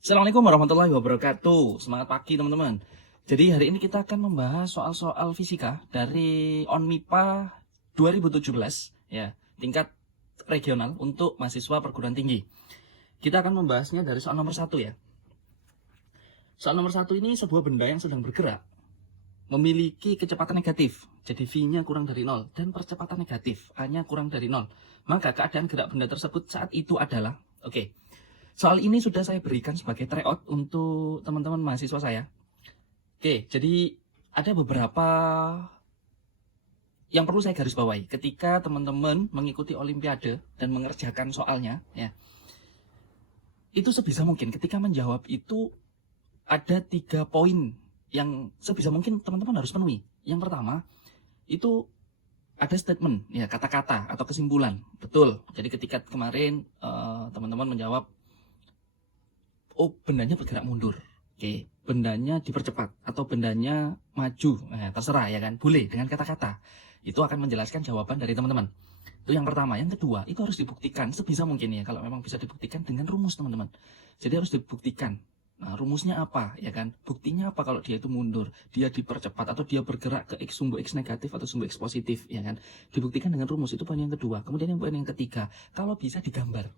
Assalamualaikum warahmatullahi wabarakatuh. Semangat pagi teman-teman. Jadi hari ini kita akan membahas soal-soal fisika dari ONMIPA 2017 ya, tingkat regional untuk mahasiswa perguruan tinggi. Kita akan membahasnya dari soal nomor 1 ya. Soal nomor 1 ini sebuah benda yang sedang bergerak memiliki kecepatan negatif. Jadi V-nya kurang dari 0 dan percepatan negatif A-nya kurang dari 0. Maka keadaan gerak benda tersebut saat itu adalah soal ini sudah saya berikan sebagai tryout untuk teman-teman mahasiswa saya. Jadi ada beberapa yang perlu saya garis bawahi ketika teman-teman mengikuti olimpiade dan mengerjakan soalnya ya. Itu sebisa mungkin ketika menjawab itu ada 3 poin yang sebisa mungkin teman-teman harus penuhi. Yang pertama, itu ada statement ya, kata-kata atau kesimpulan. Betul. Jadi ketika kemarin teman-teman menjawab bendanya bergerak mundur. Bendanya dipercepat atau bendanya maju. Terserah ya kan. Boleh dengan kata-kata. Itu akan menjelaskan jawaban dari teman-teman. Itu yang pertama. Yang kedua, itu harus dibuktikan sebisa mungkin ya. Kalau memang bisa dibuktikan dengan rumus teman-teman. Jadi harus dibuktikan. Nah, rumusnya apa ya kan? Buktinya apa kalau dia itu mundur, dia dipercepat atau dia bergerak ke sumbu X negatif atau sumbu X positif ya kan? Dibuktikan dengan rumus. Itu poin yang kedua. Kemudian yang poin yang ketiga, kalau bisa digambar.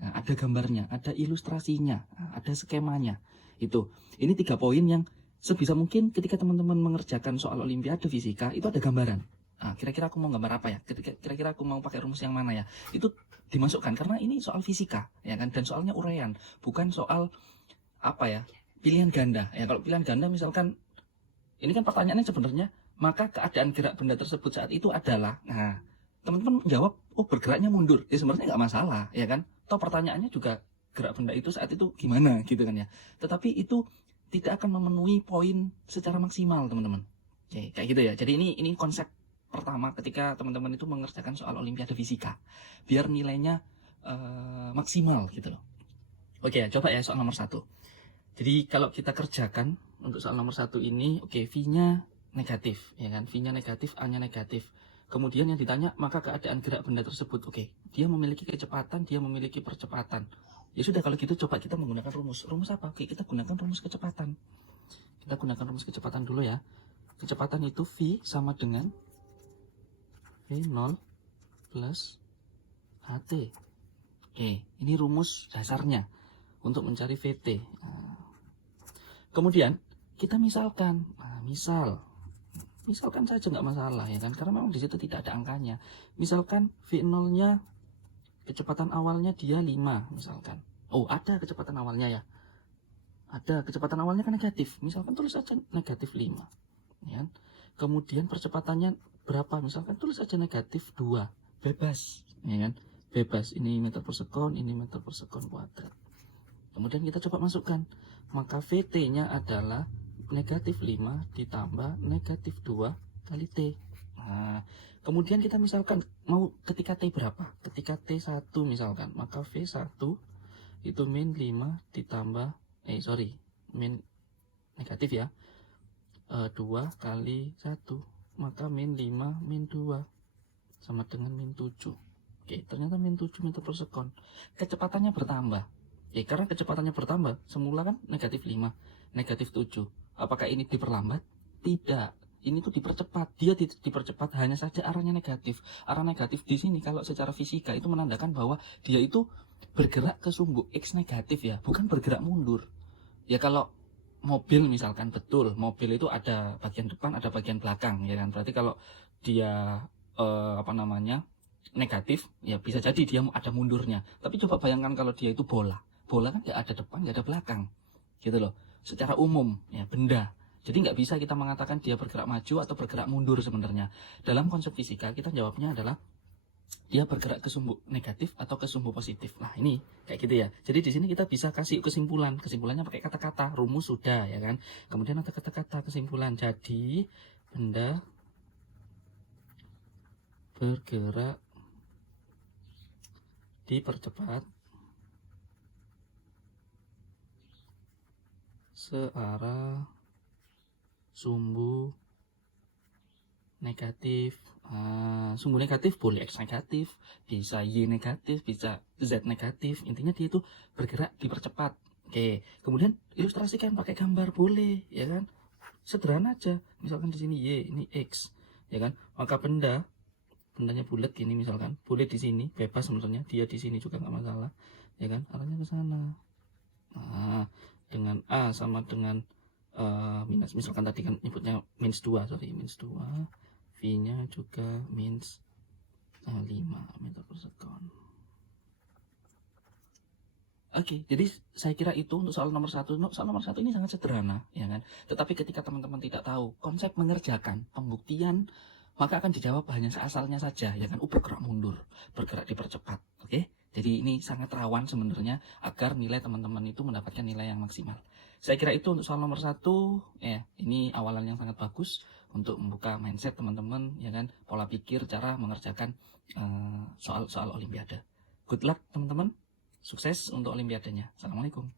Nah, ada gambarnya, ada ilustrasinya, ada skemanya. Ini 3 poin yang sebisa mungkin ketika teman-teman mengerjakan soal olimpiade fisika itu ada gambaran. Nah, kira-kira aku mau gambar apa ya? Kira-kira aku mau pakai rumus yang mana ya? Itu dimasukkan karena ini soal fisika ya kan, dan soalnya uraian, bukan soal pilihan ganda. Ya kalau pilihan ganda misalkan ini kan pertanyaannya sebenarnya maka keadaan gerak benda tersebut saat itu adalah, nah teman-teman menjawab bergeraknya mundur, ya sebenarnya nggak masalah ya kan. Toh pertanyaannya juga gerak benda itu saat itu gimana gitu kan ya. Tetapi itu tidak akan memenuhi poin secara maksimal teman-teman. Kayak gitu ya. Jadi ini konsep pertama ketika teman-teman itu mengerjakan soal olimpiade fisika, biar nilainya maksimal gitu loh. Coba ya soal nomor 1. Jadi kalau kita kerjakan untuk soal nomor 1 ini, V-nya negatif ya kan. V-nya negatif, A-nya negatif. Kemudian yang ditanya, maka keadaan gerak benda tersebut, dia memiliki kecepatan, dia memiliki percepatan. Ya sudah, kalau gitu coba kita menggunakan rumus. Rumus apa? Kita gunakan rumus kecepatan. Kita gunakan rumus kecepatan dulu ya. Kecepatan itu V sama dengan V0 plus HT. Ini rumus dasarnya untuk mencari VT. Kemudian kita misalkan, misalkan saja nggak masalah ya kan, karena memang di situ tidak ada angkanya. Misalkan V0-nya kecepatan awalnya dia 5 misalkan. Ada kecepatan awalnya ya. Ada kecepatan awalnya kan negatif. Misalkan tulis aja negatif 5. Ya. Kemudian percepatannya berapa? Misalkan tulis aja negatif 2. Bebas, ya kan? Bebas. Ini meter per sekon, ini meter per sekon kuadrat. Kemudian kita coba masukkan. Maka VT-nya adalah negatif 5 ditambah negatif 2 kali T. Nah, kemudian kita misalkan mau ketika T berapa? Ketika T1 misalkan, maka V1 itu min 5 ditambah, min negatif ya, 2 kali 1, maka min 5 min 2 sama dengan min 7. Ternyata min 7 meter per sekon. Kecepatannya bertambah. Karena kecepatannya bertambah, semula kan negatif 5, negatif 7. Apakah ini diperlambat? Tidak. Ini tuh dipercepat. Dia dipercepat, hanya saja arahnya negatif. Arah negatif di sini kalau secara fisika itu menandakan bahwa dia itu bergerak ke sumbu X negatif ya, bukan bergerak mundur. Ya kalau mobil misalkan, betul, mobil itu ada bagian depan, ada bagian belakang ya kan. Berarti kalau dia negatif, ya bisa jadi dia ada mundurnya. Tapi coba bayangkan kalau dia itu bola kan nggak ada depan, nggak ada belakang, gitu loh. Secara umum ya benda. Jadi nggak bisa kita mengatakan dia bergerak maju atau bergerak mundur sebenarnya. Dalam konsep fisika kita jawabnya adalah dia bergerak ke sumbu negatif atau ke sumbu positif. Nah ini kayak gitu ya. Jadi di sini kita bisa kasih kesimpulan. Kesimpulannya pakai kata-kata. Rumus sudah ya kan. Kemudian ada kata-kata kesimpulan. Jadi benda bergerak dipercepat searah sumbu negatif. Sumbu negatif boleh X negatif, bisa Y negatif, bisa Z negatif. Intinya dia itu bergerak dipercepat Oke, kemudian ilustrasikan pakai gambar boleh, ya kan? Sederhana aja. Misalkan di sini Y, ini X, ya kan? Maka bendanya bulat gini misalkan, boleh di sini, bebas sebenarnya, dia di sini juga nggak masalah, ya kan? Arahnya ke sana. Nah, dengan A sama dengan minus, misalkan tadi kan nyebutnya minus 2, sorry, minus 2, V-nya juga minus 5 meter per second. Oke, jadi saya kira itu untuk soal nomor satu. Soal nomor satu ini sangat sederhana, ya kan? Tetapi ketika teman-teman tidak tahu konsep mengerjakan, pembuktian, maka akan dijawab hanya seasalnya saja, ya kan? Bergerak mundur, bergerak dipercepat, oke? Jadi ini sangat rawan sebenarnya agar nilai teman-teman itu mendapatkan nilai yang maksimal. Saya kira itu untuk soal nomor satu, ya. Ini awalan yang sangat bagus untuk membuka mindset teman-teman, ya kan? Pola pikir, cara mengerjakan soal-soal Olimpiade. Good luck teman-teman. Sukses untuk Olimpiadanya. Assalamualaikum.